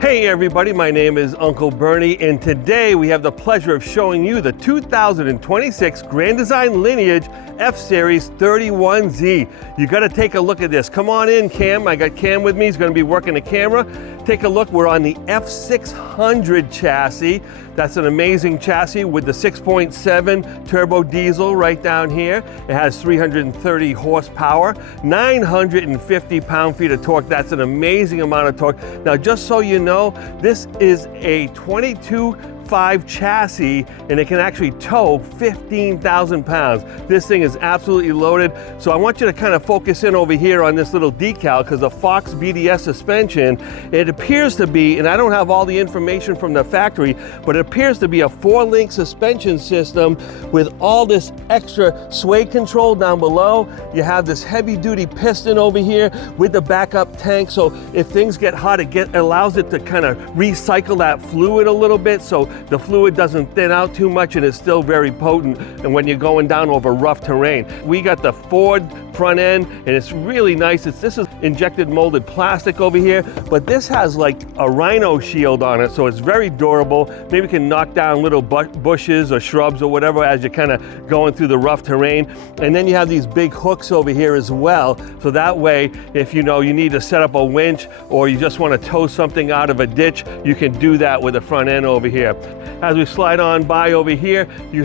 Hey everybody, my name is Uncle Bernie, and today we have the pleasure of showing you the 2026 Grand Design Lineage F-Series 31Z. You got to take a look at this. Come on in, Cam. I got Cam with me. He's going to be working the camera. Take a look. We're on the F600 chassis. That's an amazing chassis with the 6.7 turbo diesel right down here. It has 330 horsepower, 950 pound-feet of torque. That's an amazing amount of torque. Now, just so you know, this is a 22.5 chassis, and it can actually tow 15,000 pounds. This thing is absolutely loaded. So I want you to kind of focus in over here on this little decal, because the Fox BDS suspension, it appears to be, and I don't have all the information from the factory, but it appears to be a 4-link suspension system with all this extra sway control down below. You have this heavy duty piston over here with the backup tank. So if things get hot, it allows it to kind of recycle that fluid a little bit, so the fluid doesn't thin out too much and it's still very potent. And when you're going down over rough terrain, we got the Ford front end, and it's really nice. This is injected molded plastic over here, but this has like a rhino shield on it, so it's very durable. Maybe you can knock down little bushes or shrubs or whatever as you're kind of going through the rough terrain. And then you have these big hooks over here as well, so that way if you need to set up a winch or you just want to tow something out of a ditch, you can do that with the front end over here. As we slide on by over here, you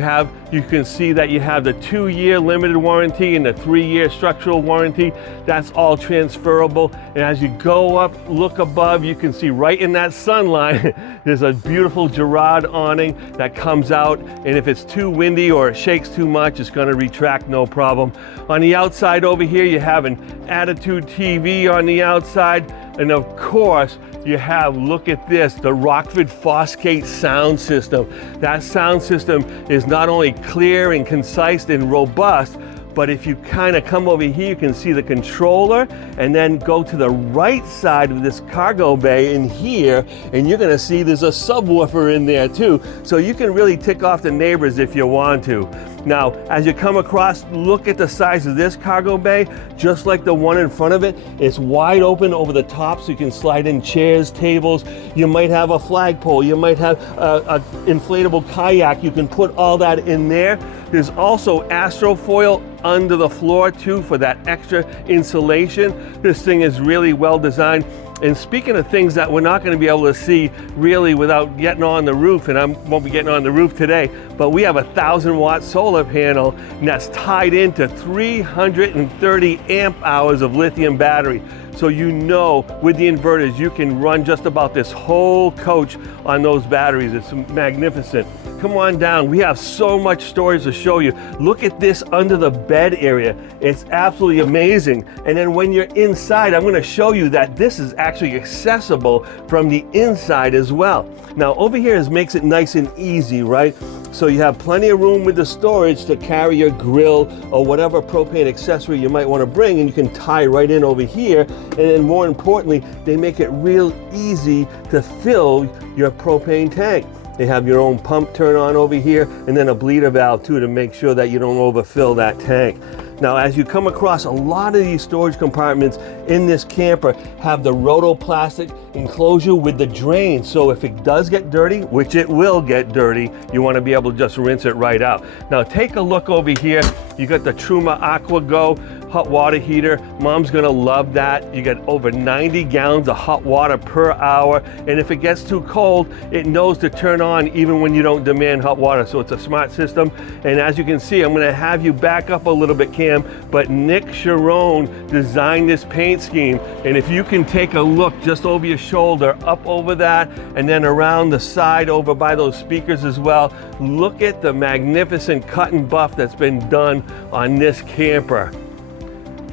can see that you have the 2-year limited warranty and the 3-year structural warranty. That's all transferable. And as you go up, look above, you can see right in that sunlight, there's a beautiful Girard awning that comes out. And if it's too windy or it shakes too much, it's going to retract no problem. On the outside over here, you have an Attitude TV on the outside. And of course, you have, look at this, the Rockford Fosgate sound system. That sound system is not only clear and concise and robust, but if you kind of come over here, you can see the controller, and then go to the right side of this cargo bay in here, and you're going to see there's a subwoofer in there too. So you can really tick off the neighbors if you want to. Now, as you come across, look at the size of this cargo bay. Just like the one in front of it, it's wide open over the top, so you can slide in chairs, tables. You might have a flagpole. You might have an inflatable kayak. You can put all that in there. There's also astrofoil under the floor too for that extra insulation. This thing is really well designed. And speaking of things that we're not going to be able to see really without getting on the roof, and I won't be getting on the roof today, but we have a 1,000-watt solar panel, and that's tied into 330 amp hours of lithium battery. So with the inverters, you can run just about this whole coach on those batteries. It's magnificent. Come on down. We have so much storage to show you. Look at this under the bed area. It's absolutely amazing. And then when you're inside, I'm going to show you that this is actually accessible from the inside as well. Now over here makes it nice and easy, right? So you have plenty of room with the storage to carry your grill or whatever propane accessory you might want to bring, and you can tie right in over here. And then more importantly, they make it real easy to fill your propane tank. They have your own pump turn on over here, and then a bleeder valve too to make sure that you don't overfill that tank. Now, as you come across, a lot of these storage compartments in this camper have the rotoplastic enclosure with the drain. So if it does get dirty, which it will get dirty, you want to be able to just rinse it right out. Now, take a look over here. You got the Truma Aqua Go hot water heater. Mom's gonna love that. You get over 90 gallons of hot water per hour. And if it gets too cold, it knows to turn on even when you don't demand hot water. So it's a smart system. And as you can see, I'm gonna have you back up a little bit, Cam, but Nick Sharon designed this paint scheme. And if you can take a look just over your shoulder, up over that, and then around the side over by those speakers as well, look at the magnificent cut and buff that's been done on this camper.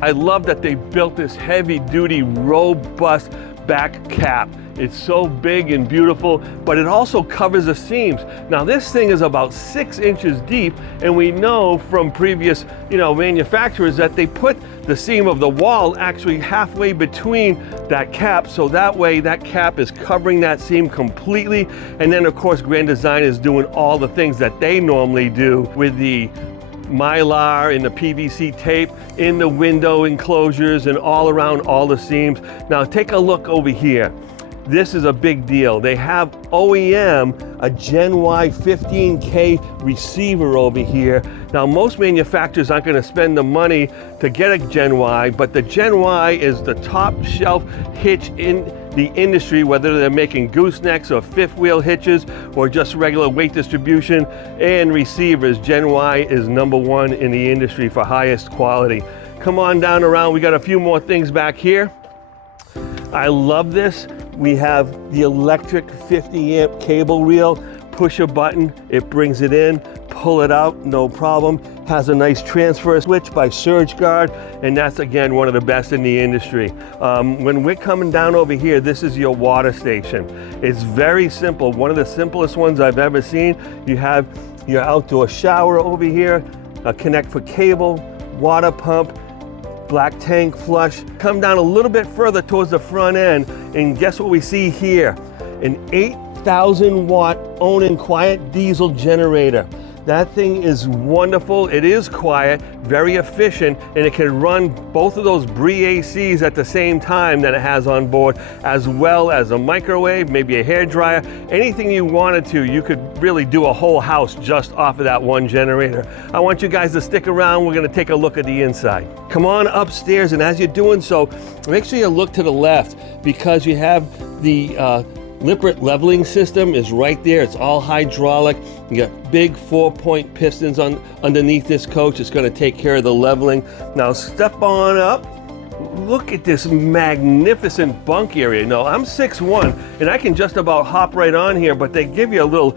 I love that they built this heavy duty, robust back cap. It's so big and beautiful, but it also covers the seams. Now this thing is about 6 inches deep, and we know from previous, manufacturers that they put the seam of the wall actually halfway between that cap, so that way that cap is covering that seam completely. And then of course Grand Design is doing all the things that they normally do with the Mylar and the PVC tape in the window enclosures and all around all the seams. Now take a look over here. This is a big deal. They have OEM, a Gen Y 15K receiver over here. Now most manufacturers aren't going to spend the money to get a Gen Y, but the Gen Y is the top shelf hitch in the industry, whether they're making goosenecks or fifth wheel hitches or just regular weight distribution and receivers. Gen Y is #1 in the industry for highest quality. Come on down around. We got a few more things back here. I love this. We have the electric 50 amp cable reel. Push a button, it brings it in, pull it out, no problem. Has a nice transfer switch by Surge Guard, and that's again one of the best in the industry. When we're coming down over here, this is your water station. It's very simple, one of the simplest ones I've ever seen. You have your outdoor shower over here, a connect for cable, water pump, black tank flush. Come down a little bit further towards the front end, and guess what we see here? An 8,000 watt Onan quiet diesel generator. That thing is wonderful. It is quiet, very efficient, and it can run both of those Bree ACs at the same time that it has on board, as well as a microwave, maybe a hair dryer, anything you wanted to. You could really do a whole house just off of that one generator. I want you guys to stick around. We're gonna take a look at the inside. Come on upstairs, and as you're doing so, make sure you look to the left, because you have the Lippert leveling system is right there. It's all hydraulic. You got big 4-point pistons underneath this coach. It's going to take care of the leveling. Now step on up. Look at this magnificent bunk area. Now I'm 6'1", and I can just about hop right on here, but they give you a little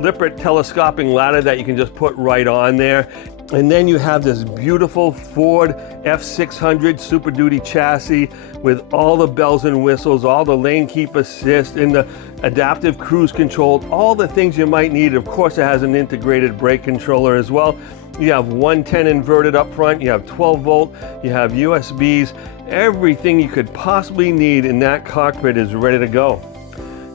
Lippert telescoping ladder that you can just put right on there. And then you have this beautiful Ford F600 Super Duty chassis with all the bells and whistles, all the lane keep assist and the adaptive cruise control, all the things you might need. Of course, it has an integrated brake controller as well. You have 110 inverted up front, you have 12 volt, you have USBs, everything you could possibly need in that cockpit is ready to go.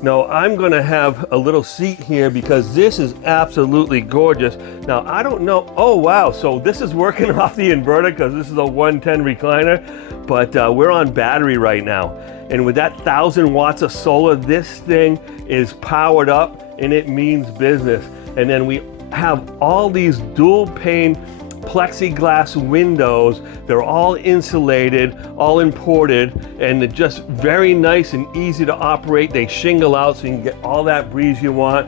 Now I'm gonna have a little seat here because this is absolutely gorgeous. Now I don't know, oh wow, so this is working off the inverter because this is a 110 recliner, but we're on battery right now. And with that 1,000 watts of solar, this thing is powered up and it means business. And then we have all these dual pane plexiglass windows. They're all insulated, all imported, and they're just very nice and easy to operate. They shingle out so you can get all that breeze you want.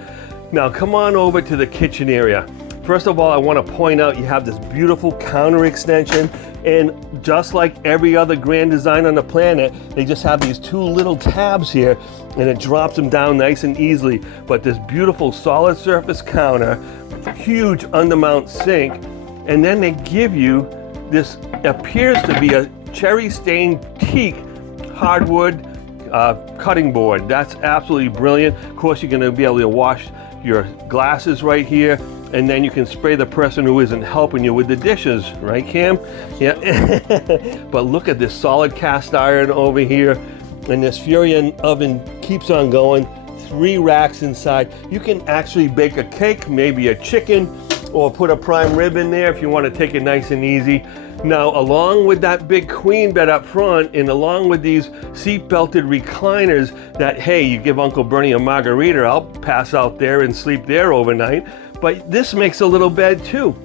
Now come on over to the kitchen area. First of all, I want to point out you have this beautiful counter extension, and just like every other Grand Design on the planet, they just have these two little tabs here and it drops them down nice and easily. But this beautiful solid surface counter, huge undermount sink, and then they give you this appears to be a cherry stained teak hardwood cutting board. That's absolutely brilliant. Of course, you're going to be able to wash your glasses right here, and then you can spray the person who isn't helping you with the dishes, right, Cam? Yeah. But look at this solid cast iron over here, and this Furion oven keeps on going. 3 racks inside. You can actually bake a cake, maybe a chicken, or put a prime rib in there if you want to take it nice and easy. Now, along with that big queen bed up front, and along with these seat belted recliners that, hey, you give Uncle Bernie a margarita, I'll pass out there and sleep there overnight. But this makes a little bed too.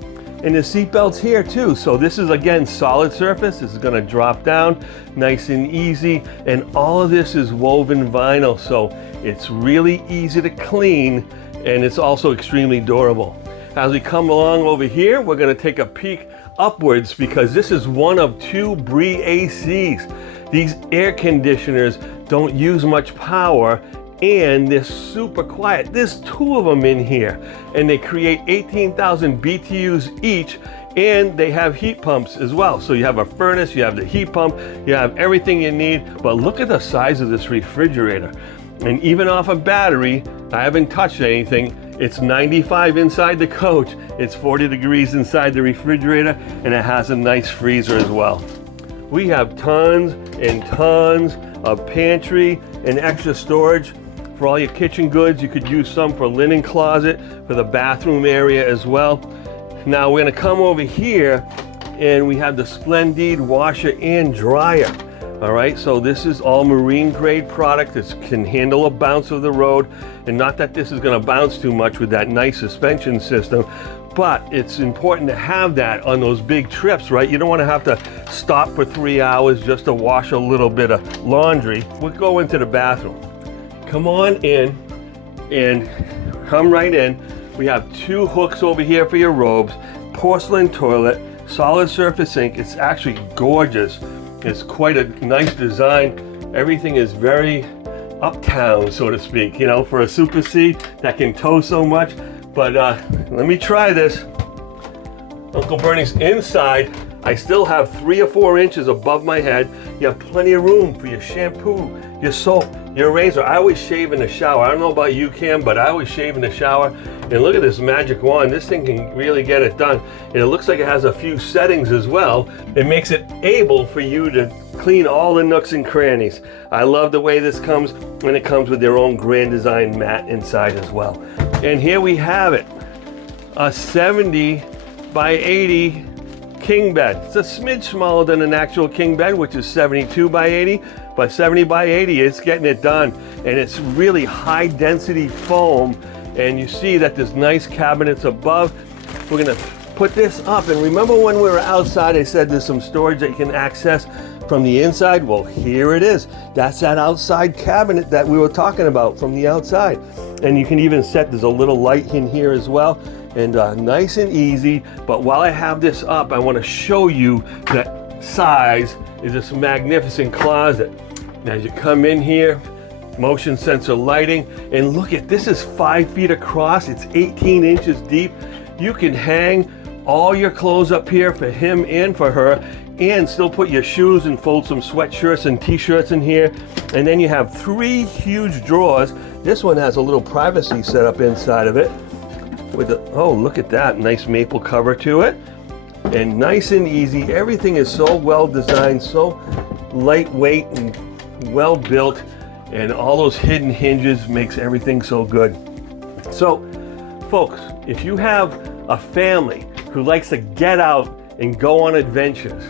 And the seat belts here too. So this is, again, solid surface. This is gonna drop down nice and easy. And all of this is woven vinyl. So it's really easy to clean, and it's also extremely durable. As we come along over here, we're gonna take a peek upwards because this is one of 2 Bree ACs. These air conditioners don't use much power, and they're super quiet. There's 2 of them in here, and they create 18,000 BTUs each, and they have heat pumps as well. So you have a furnace, you have the heat pump, you have everything you need. But look at the size of this refrigerator. And even off a battery, I haven't touched anything. It's 95 inside the coach, it's 40 degrees inside the refrigerator, and it has a nice freezer as well. We have tons and tons of pantry and extra storage for all your kitchen goods. You could use some for linen closet, for the bathroom area as well. Now we're gonna come over here and we have the Splendid washer and dryer. All right, so this is all marine grade product. This can handle a bounce of the road, and not that this is gonna bounce too much with that nice suspension system, but it's important to have that on those big trips, right? You don't wanna have to stop for 3 hours just to wash a little bit of laundry. We'll go into the bathroom. Come on in and come right in. We have 2 hooks over here for your robes, porcelain toilet, solid surface sink. It's actually gorgeous. It's quite a nice design. Everything is very uptown, so to speak, you know, for a Super C that can tow so much. But let me try this. Uncle Bernie's inside. I still have 3 or 4 inches above my head. You have plenty of room for your shampoo, your soap, your razor. I always shave in the shower. I don't know about you, Cam, but I always shave in the shower. And look at this magic wand. This thing can really get it done. And it looks like it has a few settings as well. It makes it able for you to clean all the nooks and crannies. I love the way this comes, and it comes with their own Grand Design mat inside as well. And here we have it, a 70 by 80 king bed. It's a smidge smaller than an actual king bed, which is 72 by 80, but 70 by 80 is getting it done. And it's really high density foam. And you see that there's nice cabinets above. We're gonna put this up. And remember when we were outside, I said there's some storage that you can access from the inside? Well, here it is. That's that outside cabinet that we were talking about from the outside. And you can even set, there's a little light in here as well. And nice and easy. But while I have this up, I wanna show you that size is this magnificent closet. And as you come in here, motion sensor lighting, and look at this, is 5 feet across, it's 18 inches deep. You can hang all your clothes up here for him and for her, and still put your shoes and fold some sweatshirts and t-shirts in here. And then you have 3 huge drawers. This one has a little privacy set up inside of it with a, oh, look at that, nice maple cover to it, and nice and easy. Everything is so well designed, so lightweight and well built. And all those hidden hinges makes everything so good. So, folks, if you have a family who likes to get out and go on adventures,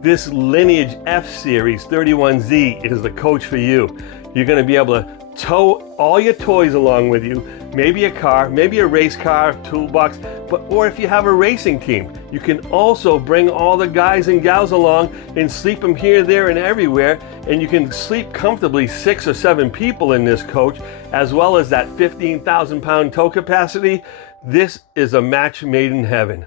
this Lineage F-Series 31Z is the coach for you. You're gonna be able to tow all your toys along with you, maybe a car, maybe a race car, toolbox, or if you have a racing team, you can also bring all the guys and gals along and sleep them here, there, and everywhere, and you can sleep comfortably 6 or 7 people in this coach, as well as that 15,000 pound tow capacity. This is a match made in heaven.